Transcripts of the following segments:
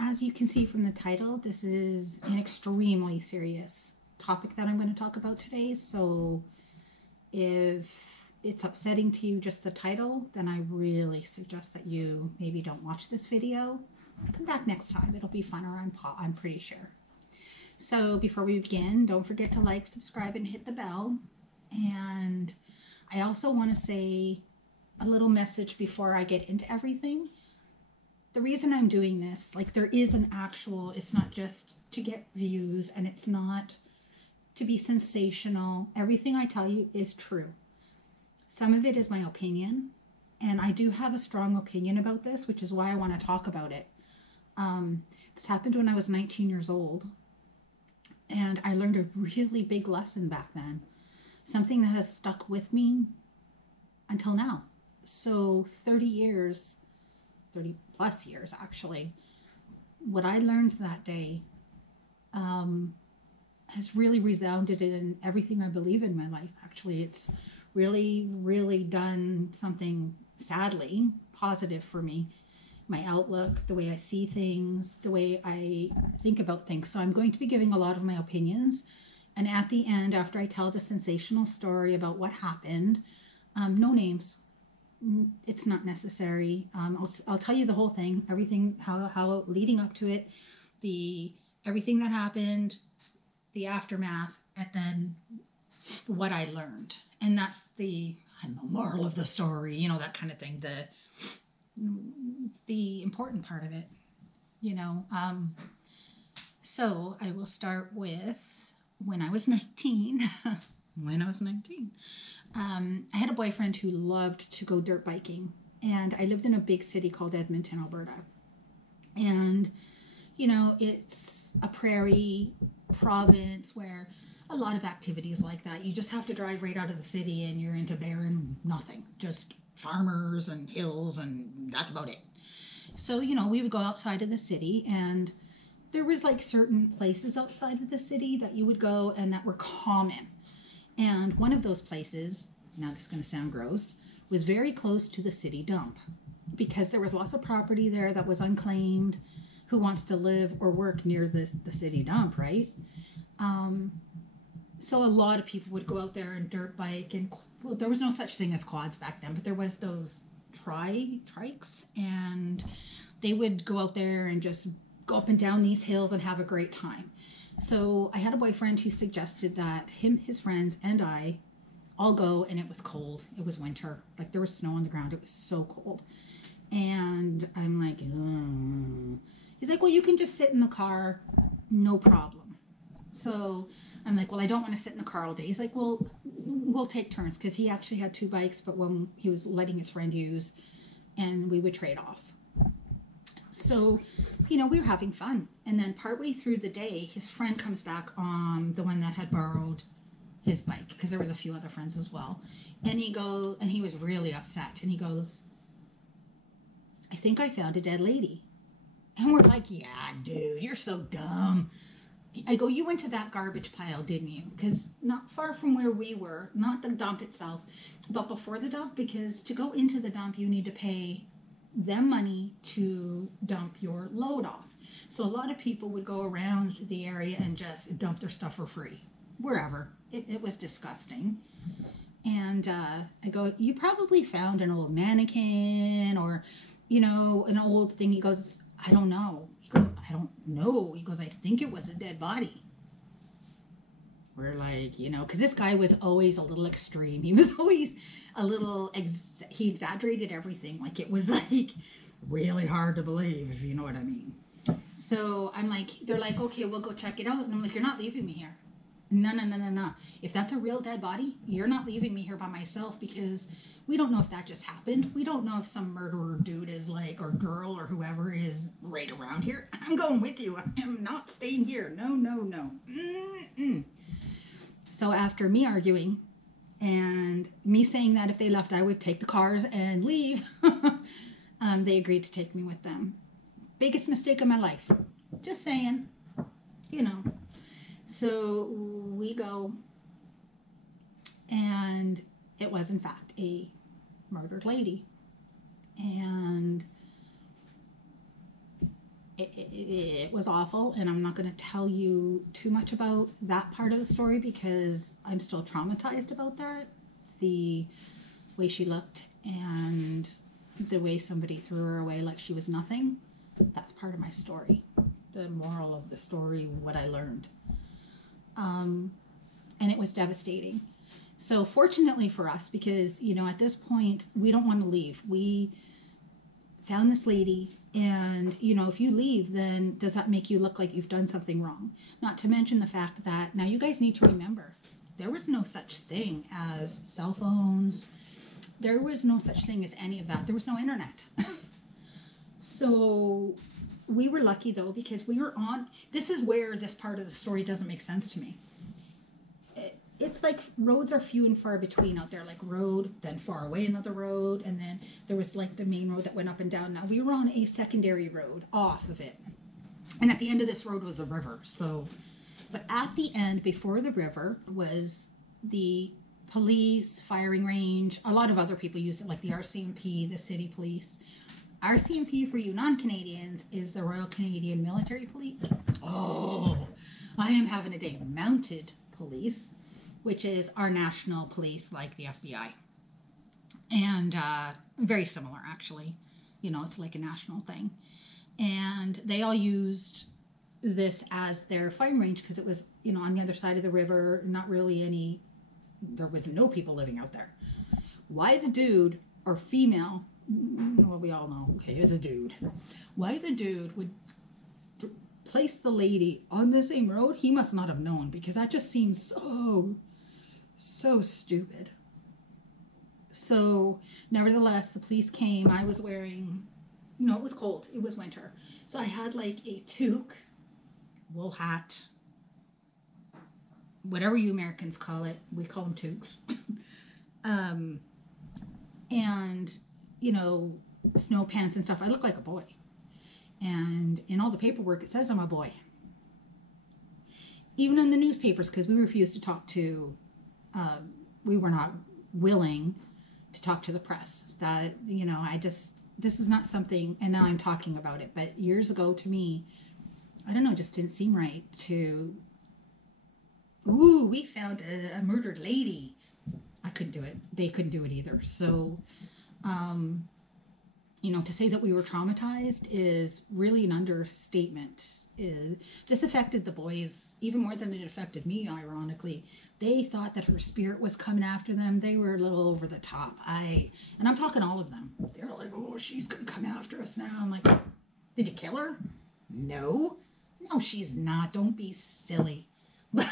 as you can see from the title, this is an extremely serious topic that I'm going to talk about today. So if it's upsetting to you, just the title, then I really suggest that you maybe don't watch this video. Come back next time. It'll be funner, I'm pretty sure. So before we begin, don't forget to like, subscribe, and hit the bell. And I also want to say a little message before I get into everything. The reason I'm doing this, like, there is an actual, it's not just to get views, and it's not to be sensational. Everything I tell you is true. Some of it is my opinion, and I do have a strong opinion about this, which is why I want to talk about it. This happened when I was 19 years old, and I learned a really big lesson back then. Something that has stuck with me until now. So 30 years, 30 plus years actually, what I learned that day has really resounded in everything I believe in my life. Actually, it's really, really done something, sadly, positive for me. My outlook, the way I see things, the way I think about things. So I'm going to be giving a lot of my opinions. And at the end, after I tell the sensational story about what happened, no names. It's not necessary. I'll tell you the whole thing, everything, how leading up to it, everything that happened, the aftermath, and then what I learned. And that's the, I don't know, moral of the story, you know, that kind of thing, the important part of it, you know. So I will start with when I was 19. When I was 19. I had a boyfriend who loved to go dirt biking, and I lived in a big city called Edmonton, Alberta. And, you know, it's a prairie province where a lot of activities like that. You just have to drive right out of the city and you're into barren nothing, just farmers and hills, and that's about it. So, you know, we would go outside of the city, and there was like certain places outside of the city that you would go and that were common. And one of those places, now this is going to sound gross, was very close to the city dump, because there was lots of property there that was unclaimed. Who wants to live or work near the city dump, right? So a lot of people would go out there and dirt bike, and well, there was no such thing as quads back then, but there was those trikes, and they would go out there and just go up and down these hills and have a great time. So I had a boyfriend who suggested that his friends, and I all go, and it was cold. It was winter. Like, there was snow on the ground. It was so cold. And I'm like, ugh. He's like, well, you can just sit in the car. No problem. So I'm like, well, I don't want to sit in the car all day. He's like, well, we'll take turns, because he actually had 2 bikes, but one he was letting his friend use, and we would trade off. So, you know, we were having fun. And then partway through the day, his friend comes back on the one that had borrowed his bike, because there was a few other friends as well. And he was really upset. And he goes, I think I found a dead lady. And we're like, yeah, dude, you're so dumb. I go, you went to that garbage pile, didn't you? Because not far from where we were, not the dump itself, but before the dump, because to go into the dump, you need to pay them money to dump your load off. So a lot of people would go around the area and just dump their stuff for free, wherever. It was disgusting. And I go, you probably found an old mannequin or, you know, an old thing. He goes, I don't know. He goes, I don't know. He goes, I think it was a dead body. We're like, you know, because this guy was always a little extreme. He was always a little, he exaggerated everything. Like, it was like really hard to believe, if you know what I mean. So I'm like, they're like, okay, we'll go check it out. And I'm like, you're not leaving me here. No, no, no, no, no. If that's a real dead body, you're not leaving me here by myself, because we don't know if that just happened. We don't know if some murderer dude is like, or girl or whoever is right around here. I'm going with you. I am not staying here. No, no, no. Mm-mm. So after me arguing and me saying that if they left, I would take the cars and leave, they agreed to take me with them. Biggest mistake of my life. Just saying, you know. So we go, and it was in fact a murdered lady. And it was awful, and I'm not going to tell you too much about that part of the story because I'm still traumatized about that. The way she looked and the way somebody threw her away like she was nothing. That's part of my story. The moral of the story, what I learned. And it was devastating. So fortunately for us, because, you know, at this point, we don't want to leave. We found this lady, and, you know, if you leave, then does that make you look like you've done something wrong? Not to mention the fact that, now you guys need to remember, there was no such thing as cell phones. There was no such thing as any of that. There was no internet. So we were lucky, though, because we were on, this is where this part of the story doesn't make sense to me. It's like roads are few and far between out there, like road, then far away another road, and then there was like the main road that went up and down. Now we were on a secondary road off of it, and at the end of this road was a river. So, but at the end, before the river, was the police, firing range. A lot of other people use it, like the RCMP, the city police. RCMP, for you non-Canadians, is the Royal Canadian Military Police. Oh, I am having a day. Mounted police, which is our national police, like the FBI. And very similar, actually. You know, it's like a national thing. And they all used this as their firing range because it was, you know, on the other side of the river, not really any, there was no people living out there. Why the dude, or female, well, we all know, okay, it's a dude. Why the dude would place the lady on the same road, he must not have known, because that just seems so stupid. So, nevertheless, the police came. I was wearing, no, it was cold. It was winter. So I had like a toque, wool hat, whatever you Americans call it. We call them toques. And, you know, snow pants and stuff. I look like a boy. And in all the paperwork, it says I'm a boy. Even in the newspapers, because we refused to talk to, we were not willing to talk to the press. That, you know, this is not something, and now I'm talking about it, but years ago to me, I don't know, it just didn't seem right to, ooh, we found a murdered lady. I couldn't do it. They couldn't do it either. So, you know, to say that we were traumatized is really an understatement. This affected the boys even more than it affected me, ironically. They thought that her spirit was coming after them. They were a little over the top. And I'm talking all of them. They were like, oh, she's going to come after us now. I'm like, did you kill her? No. No, she's not. Don't be silly. But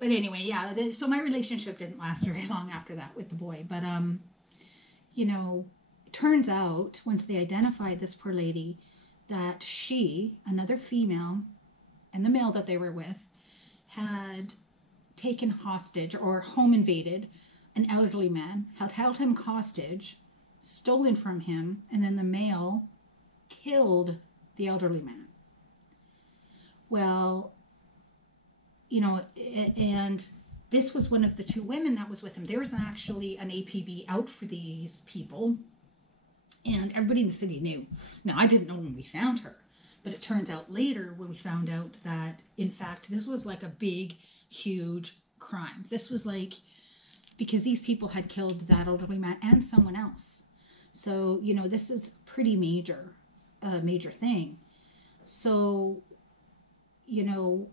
anyway, yeah. So my relationship didn't last very long after that with the boy. But, you know, it turns out, once they identified this poor lady, that she, another female, and the male that they were with, had taken hostage or home invaded an elderly man, had held him hostage, stolen from him, and then the male killed the elderly man. Well, you know, and this was one of the two women that was with him. There was actually an APB out for these people, and everybody in the city knew. Now, I didn't know when we found her, but it turns out later when we found out that, in fact, this was like a big, huge crime. This was like, because these people had killed that elderly man and someone else. So, you know, this is pretty major, major thing. So, you know,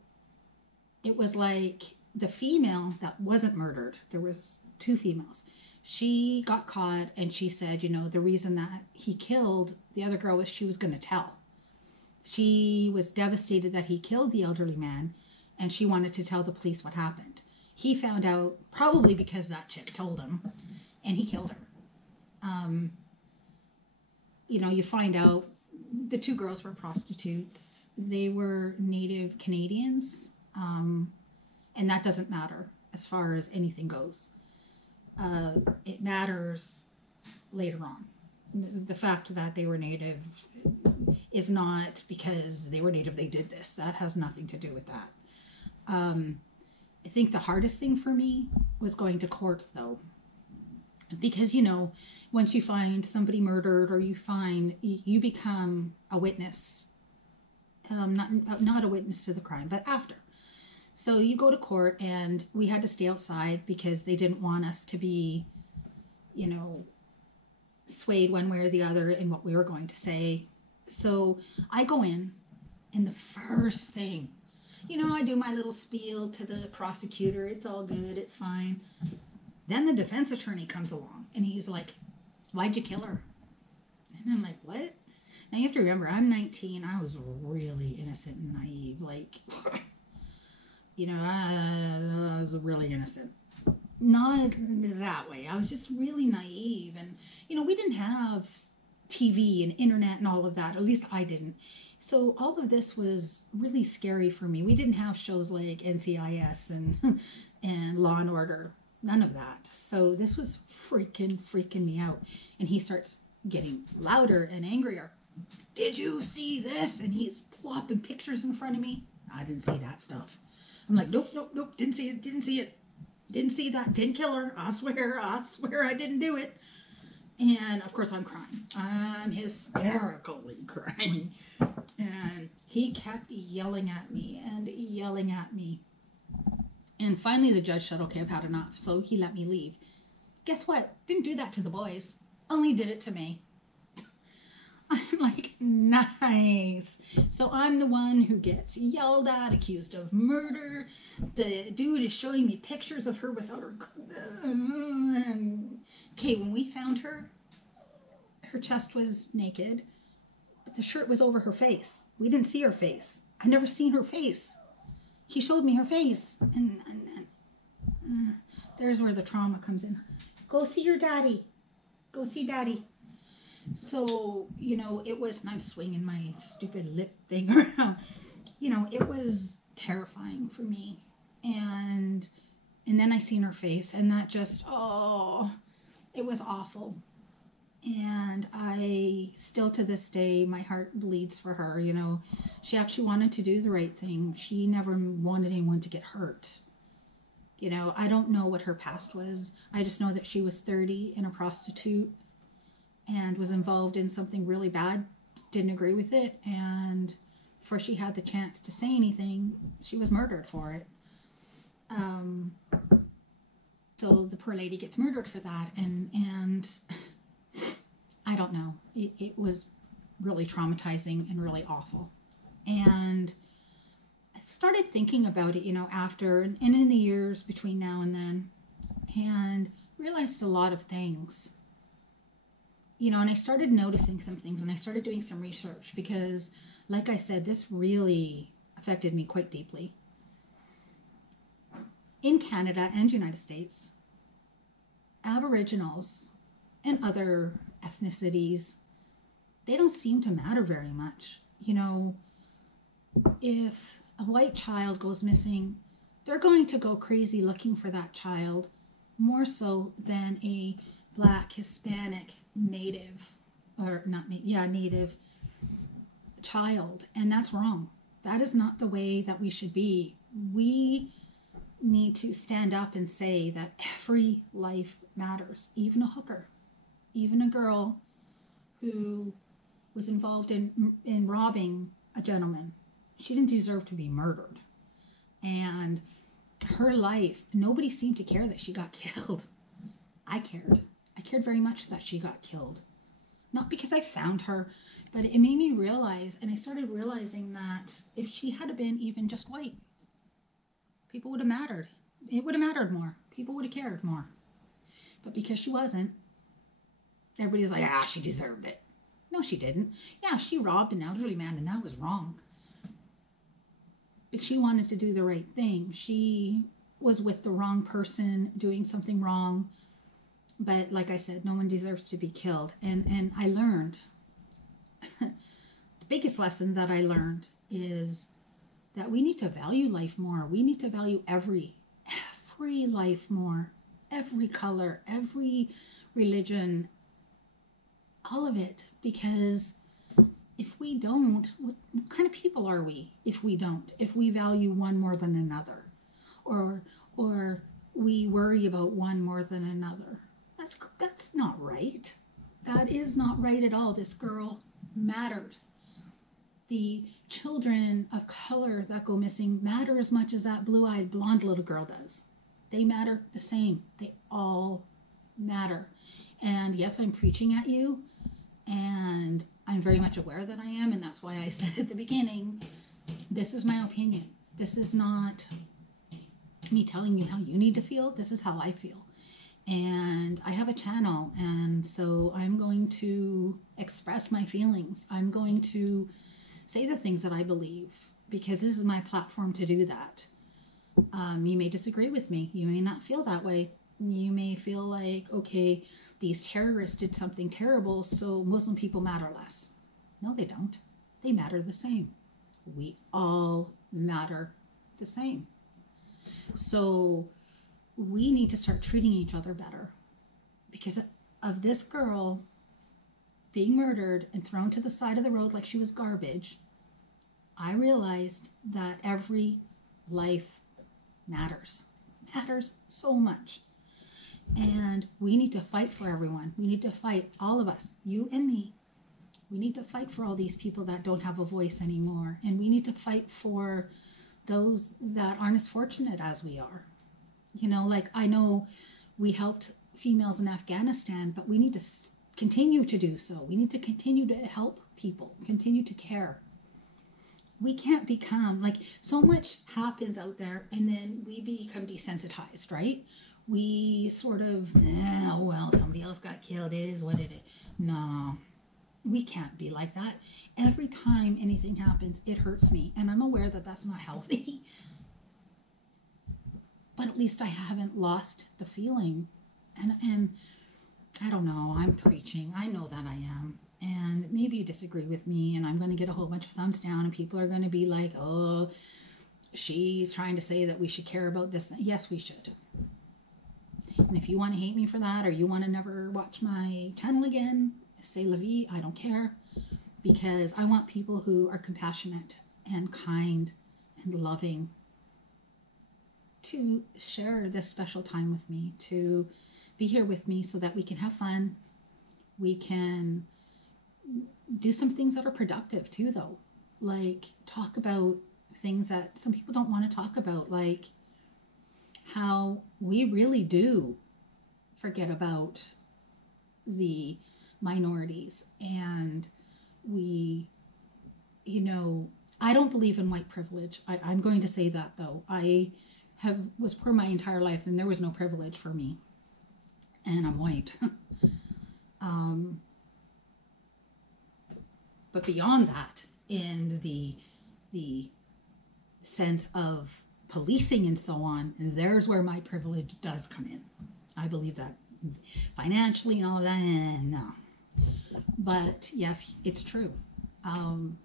it was like the female that wasn't murdered. There was two females. She got caught, and she said, you know, the reason that he killed the other girl was she was going to tell. She was devastated that he killed the elderly man, and she wanted to tell the police what happened. He found out, probably because that chick told him, and he killed her. You know, you find out the two girls were prostitutes. They were Native Canadians, and that doesn't matter as far as anything goes. It matters later on. The fact that they were Native is not because they were Native they did this. That has nothing to do with that. I think the hardest thing for me was going to court, though. Because, you know, once you find somebody murdered, or you become a witness not a witness to the crime, but after. So you go to court, and we had to stay outside because they didn't want us to be, you know, swayed one way or the other in what we were going to say. So I go in, and the first thing, you know, I do my little spiel to the prosecutor. It's all good. It's fine. Then the defense attorney comes along, and he's like, "Why'd you kill her?" And I'm like, "What?" Now you have to remember, I'm 19. I was really innocent and naive. Like, you know, I was really innocent. Not that way. I was just really naive. And, you know, we didn't have TV and internet and all of that. At least I didn't. So all of this was really scary for me. We didn't have shows like NCIS and Law and Order. None of that. So this was freaking me out. And he starts getting louder and angrier. "Did you see this?" And he's plopping pictures in front of me. I didn't see that stuff. I'm like, nope, didn't see it. Didn't see that. Didn't kill her. I swear I didn't do it. And of course I'm crying. I'm hysterically crying. And he kept yelling at me and yelling at me. And finally the judge said, "Okay, I've had enough." So he let me leave. Guess what? Didn't do that to the boys. Only did it to me. I'm like, nice. So I'm the one who gets yelled at, accused of murder. The dude is showing me pictures of her without her. Okay, when we found her, her chest was naked, but the shirt was over her face. We didn't see her face. I've never seen her face. He showed me her face. And there's where the trauma comes in. Go see your daddy. Go see daddy. So, you know, it was, and I'm swinging my stupid lip thing around, you know, it was terrifying for me. And then I seen her face, and that just, oh, it was awful. And I still to this day, my heart bleeds for her. You know, she actually wanted to do the right thing. She never wanted anyone to get hurt. You know, I don't know what her past was. I just know that she was 30 and a prostitute and was involved in something really bad, didn't agree with it, and before she had the chance to say anything, she was murdered for it. So the poor lady gets murdered for that, and I don't know. It was really traumatizing and really awful. And I started thinking about it, you know, after and in the years between now and then, and realized a lot of things. You know, and I started noticing some things, and I started doing some research because, like I said, this really affected me quite deeply. In Canada and United States, Aboriginals and other ethnicities, they don't seem to matter very much. You know, if a white child goes missing, they're going to go crazy looking for that child more so than a Black, Hispanic, Native, or not, Native child. And that's wrong. That is not the way that we should be. We need to stand up and say that every life matters, even a hooker, even a girl who was involved in robbing a gentleman. She didn't deserve to be murdered. And her life, nobody seemed to care that she got killed. I cared. I cared very much that she got killed. Not because I found her, but it made me realize, and I started realizing that if she had been even just white, people would have mattered. It would have mattered more. People would have cared more. But because she wasn't, everybody's like, she deserved it. No, she didn't. Yeah, she robbed an elderly man, and that was wrong. But she wanted to do the right thing. She was with the wrong person, doing something wrong. But like I said, no one deserves to be killed. And I learned, the biggest lesson that I learned is that we need to value life more. We need to value every life more. Every color, every religion, all of it. Because if we don't, what kind of people are we if we don't? If we value one more than another? Or we worry about one more than another? That's not right. That is not right at all. This girl mattered. The children of color that go missing matter as much as that blue-eyed blonde little girl does. They matter the same. They all matter. And yes, I'm preaching at you, and I'm very much aware that I am, and that's why I said at the beginning, this is my opinion. This is not me telling you how you need to feel. This is how I feel. And I have a channel, and so I'm going to express my feelings. I'm going to say the things that I believe, because this is my platform to do that. You may disagree with me. You may not feel that way. You may feel like, okay, these terrorists did something terrible, so Muslim people matter less. No, they don't. They matter the same. We all matter the same. So we need to start treating each other better. Because of this girl being murdered and thrown to the side of the road like she was garbage, I realized that every life matters. Matters so much. And we need to fight for everyone. We need to fight, all of us, you and me. We need to fight for all these people that don't have a voice anymore. And we need to fight for those that aren't as fortunate as we are. You know, like, I know we helped females in Afghanistan, but we need to continue to do so. We need to continue to help people, continue to care. We can't become, like, so much happens out there, and then we become desensitized, right? We sort of, well, somebody else got killed. It is what it is. No, we can't be like that. Every time anything happens, it hurts me. And I'm aware that that's not healthy. But at least I haven't lost the feeling. And I don't know, I'm preaching. I know that I am. And maybe you disagree with me, and I'm going to get a whole bunch of thumbs down, and people are going to be like, oh, she's trying to say that we should care about this. Yes, we should. And if you want to hate me for that, or you want to never watch my channel again, say la vie, I don't care. Because I want people who are compassionate and kind and loving to share this special time with me, to be here with me so that we can have fun. We can do some things that are productive too, though. Like, talk about things that some people don't want to talk about, like how we really do forget about the minorities. And we, you know, I don't believe in white privilege. I'm going to say that, though. I was poor my entire life, and there was no privilege for me. And I'm white. But beyond that, in the sense of policing and so on, there's where my privilege does come in. I believe that. Financially and all of that, no. But yes, it's true. In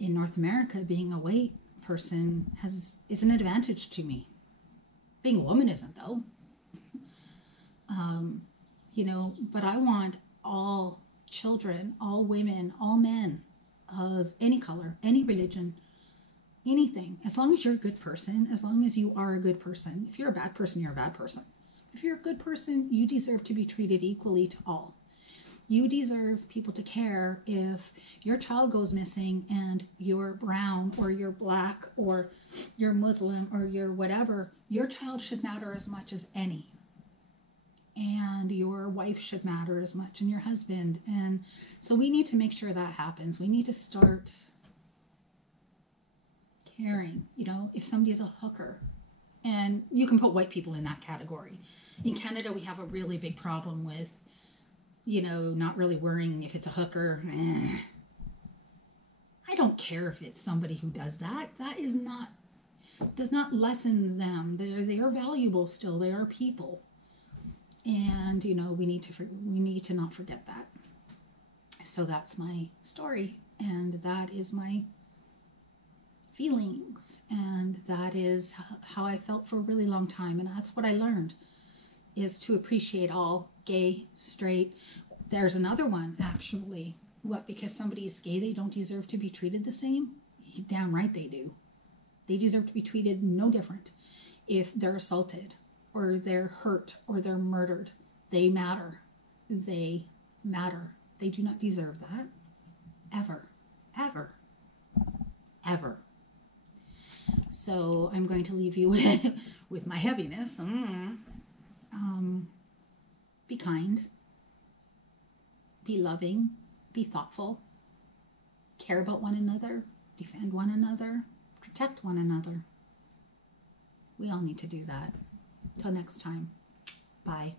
North America, being a white person is an advantage to me. Being a woman isn't, though. You know, but I want all children, all women, all men of any color, any religion, anything, as long as you're a good person, as long as you are a good person. If you're a bad person, you're a bad person. If you're a good person, you deserve to be treated equally to all. You deserve people to care. If your child goes missing and you're brown or you're black or you're Muslim or you're whatever, your child should matter as much as any. And your wife should matter as much, and your husband. And so we need to make sure that happens. We need to start caring. You know, if somebody's a hooker, and you can put white people in that category. In Canada, we have a really big problem with, you know, not really worrying if it's a hooker. I don't care if it's somebody who does that. That does not lessen them. They are valuable still. They are people. And, you know, we need to not forget that. So that's my story, and that is my feelings, and that is how I felt for a really long time. And that's what I learned, is to appreciate all, gay, straight. There's another one, actually. What, because somebody's gay, they don't deserve to be treated the same? Damn right they do. They deserve to be treated no different. If they're assaulted, or they're hurt, or they're murdered, they matter. They matter. They do not deserve that. Ever. Ever. ever. So I'm going to leave you with my heaviness. Be kind, be loving, be thoughtful, care about one another, defend one another, protect one another. We all need to do that. Till next time, bye.